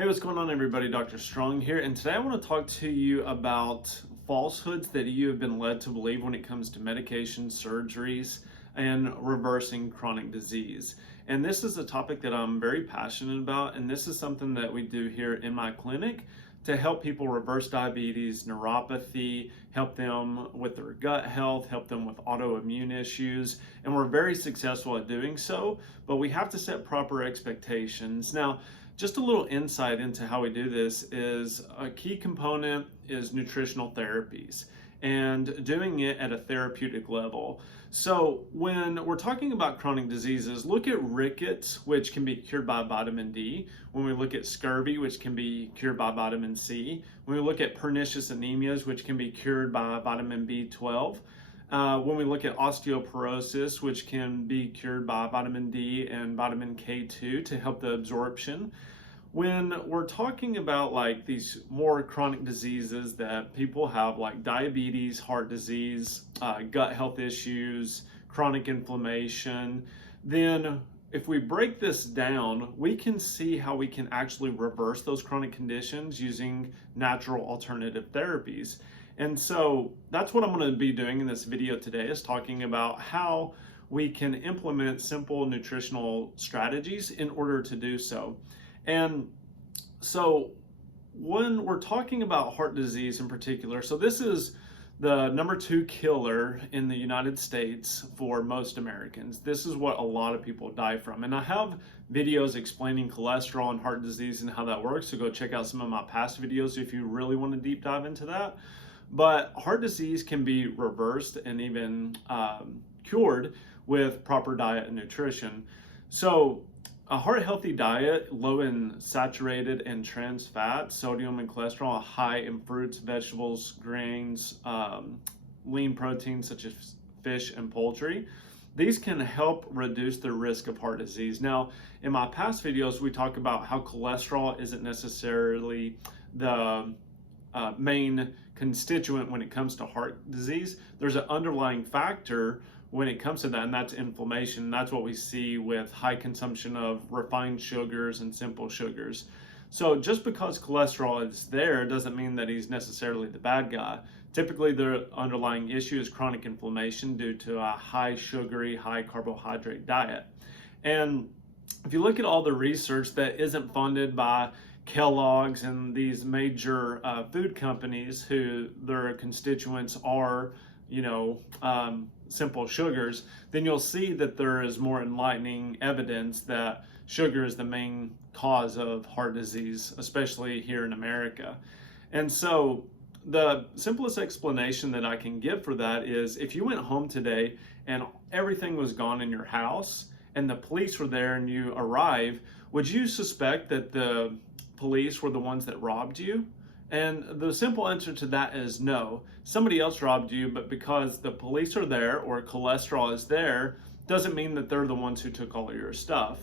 Hey, what's going on, everybody? Dr. Strong here, and today I want to talk to you about falsehoods that you have been led to believe when it comes to medication, surgeries, and reversing chronic disease. And this is a topic that I'm very passionate about, and this is something that we do here in my clinic to help people reverse diabetes, neuropathy, help them with their gut health, help them with autoimmune issues, and we're very successful at doing so, but we have to set proper expectations. Now, just a little insight into how we do this is a key component is nutritional therapies and doing it at a therapeutic level. So when we're talking about chronic diseases, look at rickets, which can be cured by vitamin D. When we look at scurvy, which can be cured by vitamin C. When we look at pernicious anemias, which can be cured by vitamin B12. When we look at osteoporosis, which can be cured by vitamin D and vitamin K2 to help the absorption. When we're talking about like these more chronic diseases that people have, like diabetes, heart disease, gut health issues, chronic inflammation, then if we break this down, we can see how we can actually reverse those chronic conditions using natural alternative therapies. And so that's what I'm going to be doing in this video today, is talking about how we can implement simple nutritional strategies in order to do so. And so when we're talking about heart disease in particular, so this is the number 2 killer in the United States for most Americans. This is what a lot of people die from. And I have videos explaining cholesterol and heart disease and how that works, so go check out some of my past videos if you really want to deep dive into that. But heart disease can be reversed and even cured with proper diet and nutrition. So a heart healthy diet, low in saturated and trans fats, sodium and cholesterol, high in fruits, vegetables, grains, lean proteins such as fish and poultry. These can help reduce the risk of heart disease. Now, in my past videos, we talk about how cholesterol isn't necessarily the main constituent when it comes to heart disease. There's an underlying factor when it comes to that, and that's inflammation. That's what we see with high consumption of refined sugars and simple sugars. So just because cholesterol is there doesn't mean that he's necessarily the bad guy. Typically, the underlying issue is chronic inflammation due to a high sugary, high carbohydrate diet. And if you look at all the research that isn't funded by Kellogg's and these major food companies who their constituents are, simple sugars, then you'll see that there is more enlightening evidence that sugar is the main cause of heart disease, especially here in America. And so the simplest explanation that I can give for that is, if you went home today and everything was gone in your house and the police were there and you arrive, would you suspect that the police were the ones that robbed you? And the simple answer to that is no. Somebody else robbed you, but because the police are there or cholesterol is there, doesn't mean that they're the ones who took all of your stuff.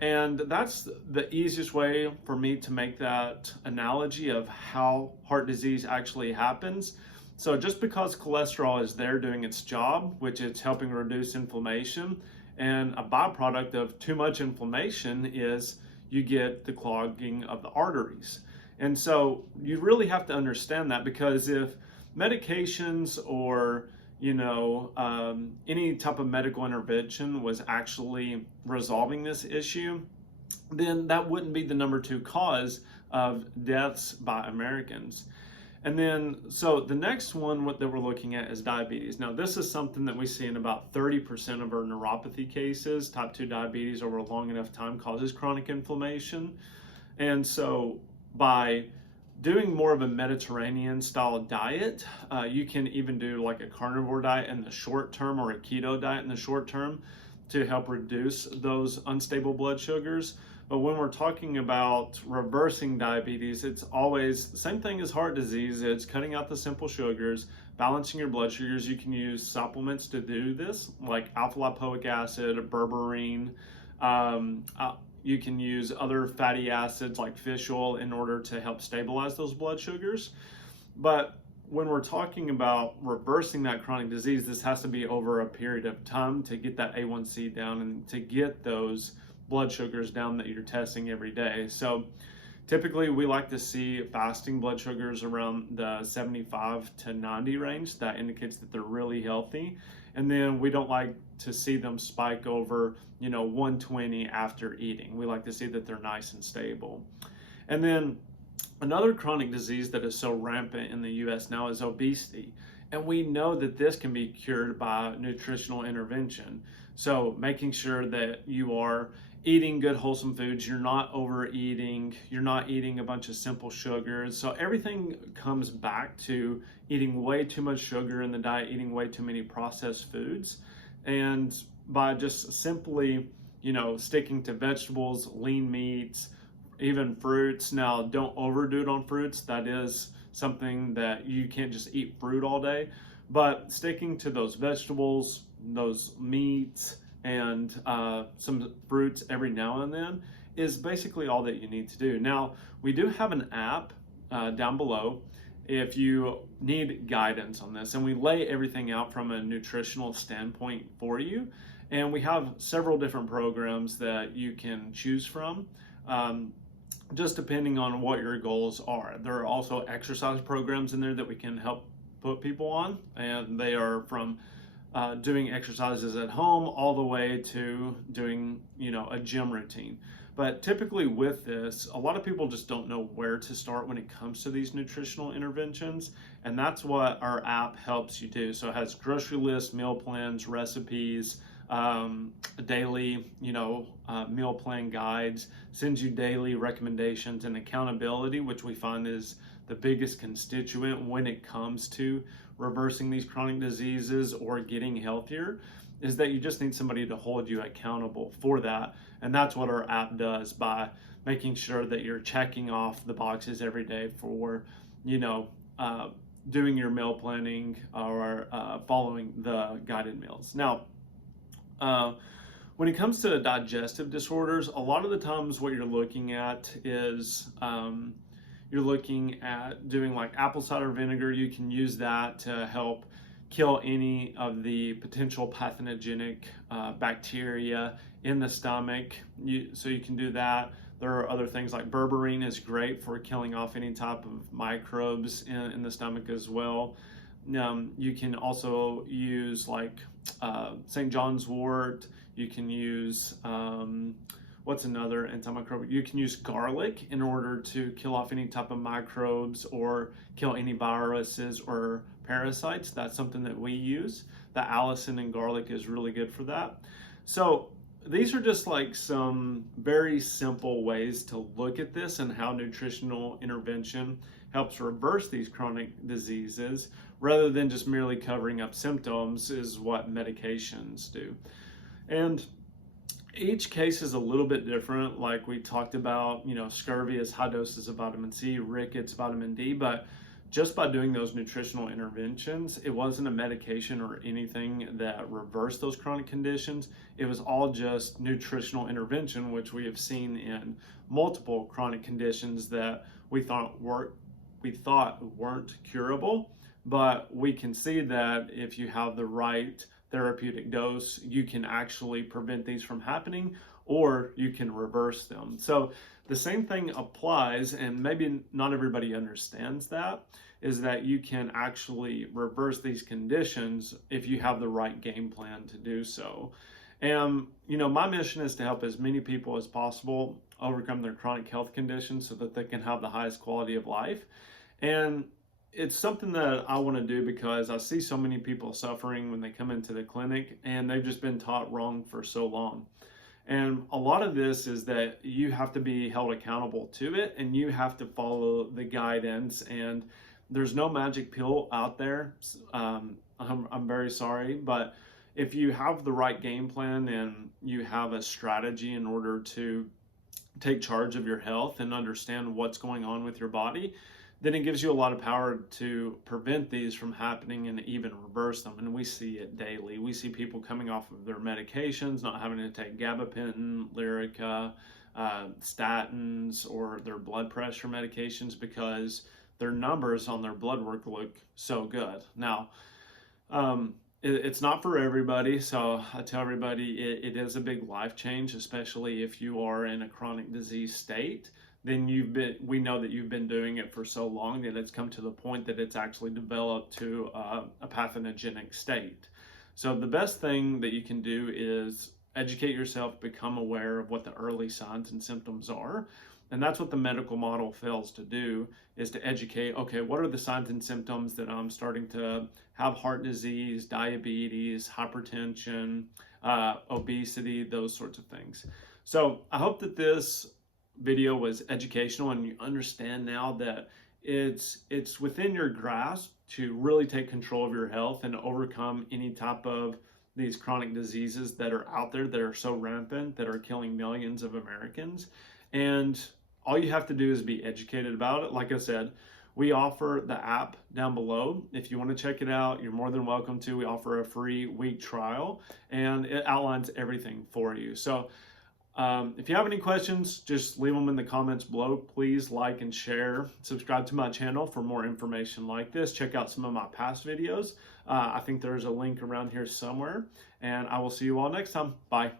And that's the easiest way for me to make that analogy of how heart disease actually happens. So just because cholesterol is there doing its job, which is helping reduce inflammation, and a byproduct of too much inflammation is you get the clogging of the arteries. And so you really have to understand that, because if medications or any type of medical intervention was actually resolving this issue, then that wouldn't be the number 2 cause of deaths by Americans. And then, so the next one that we're looking at is diabetes. Now, this is something that we see in about 30% of our neuropathy cases. Type 2 diabetes over a long enough time causes chronic inflammation. And so by doing more of a Mediterranean style diet, you can even do like a carnivore diet in the short term or a keto diet in the short term to help reduce those unstable blood sugars. But when we're talking about reversing diabetes, it's always the same thing as heart disease. It's cutting out the simple sugars, balancing your blood sugars. You can use supplements to do this, like alpha lipoic acid, berberine. You can use other fatty acids like fish oil in order to help stabilize those blood sugars. But when we're talking about reversing that chronic disease, this has to be over a period of time to get that A1C down and to get those blood sugars down that you're testing every day. So Typically, we like to see fasting blood sugars around the 75 to 90 range. That indicates that they're really healthy. And then we don't like to see them spike over, 120 after eating. We like to see that they're nice and stable. And then another chronic disease that is so rampant in the US now is obesity. And we know that this can be cured by nutritional intervention. So, making sure that you are eating good, wholesome foods, you're not overeating, you're not eating a bunch of simple sugars. So, everything comes back to eating way too much sugar in the diet, eating way too many processed foods. And by just simply, sticking to vegetables, lean meats, even fruits. Now, don't overdo it on fruits. That is something that you can't just eat fruit all day, but sticking to those vegetables, those meats, and some fruits every now and then is basically all that you need to do. Now, we do have an app down below if you need guidance on this, and we lay everything out from a nutritional standpoint for you. And we have several different programs that you can choose from. Just depending on what your goals are. There are also exercise programs in there that we can help put people on, and they are from doing exercises at home all the way to doing, a gym routine. But typically with this, a lot of people just don't know where to start when it comes to these nutritional interventions, and that's what our app helps you do. So it has grocery lists, meal plans, recipes, daily, meal plan guides, sends you daily recommendations and accountability, which we find is the biggest constituent when it comes to reversing these chronic diseases or getting healthier, is that you just need somebody to hold you accountable for that. And that's what our app does by making sure that you're checking off the boxes every day for, doing your meal planning or following the guided meals. Now, when it comes to digestive disorders, a lot of the times what you're looking at is you're looking at doing like apple cider vinegar. You can use that to help kill any of the potential pathogenic bacteria in the stomach. So you can do that. There are other things like berberine is great for killing off any type of microbes in the stomach as well. You can also use like St. John's wort. You can use, what's another antimicrobial? You can use garlic in order to kill off any type of microbes or kill any viruses or parasites. That's something that we use. The allicin in garlic is really good for that. So these are just like some very simple ways to look at this and how nutritional intervention helps reverse these chronic diseases rather than just merely covering up symptoms is what medications do. And each case is a little bit different. Like we talked about, scurvy is high doses of vitamin C, rickets, vitamin D, but just by doing those nutritional interventions, it wasn't a medication or anything that reversed those chronic conditions. It was all just nutritional intervention, which we have seen in multiple chronic conditions that we thought weren't curable. But we can see that if you have the right therapeutic dose, you can actually prevent these from happening, or you can reverse them. So the same thing applies, and maybe not everybody understands that, is that you can actually reverse these conditions if you have the right game plan to do so. And, my mission is to help as many people as possible overcome their chronic health conditions so that they can have the highest quality of life. And it's something that I want to do because I see so many people suffering when they come into the clinic, and they've just been taught wrong for so long. And a lot of this is that you have to be held accountable to it, and you have to follow the guidance, and there's no magic pill out there. I'm very sorry, but if you have the right game plan and you have a strategy in order to take charge of your health and understand what's going on with your body, then it gives you a lot of power to prevent these from happening and even reverse them. And we see it daily. We see people coming off of their medications, not having to take gabapentin, Lyrica, statins, or their blood pressure medications because their numbers on their blood work look so good. Now, it's not for everybody. So I tell everybody it is a big life change, especially if you are in a chronic disease state. Then we know that you've been doing it for so long that it's come to the point that it's actually developed to a pathogenic state. So the best thing that you can do is educate yourself, become aware of what the early signs and symptoms are. And that's what the medical model fails to do, is to educate, okay, what are the signs and symptoms that I'm starting to have heart disease, diabetes, hypertension, obesity, those sorts of things. So I hope that this video was educational and you understand now that it's within your grasp to really take control of your health and overcome any type of these chronic diseases that are out there that are so rampant, that are killing millions of Americans. And all you have to do is be educated about it. Like I said, we offer the app down below. If you want to check it out, you're more than welcome to. We offer a free week trial and it outlines everything for you. So if you have any questions, just leave them in the comments below. Please like and share. Subscribe to my channel for more information like this. Check out some of my past videos. I think there's a link around here somewhere. And I will see you all next time. Bye.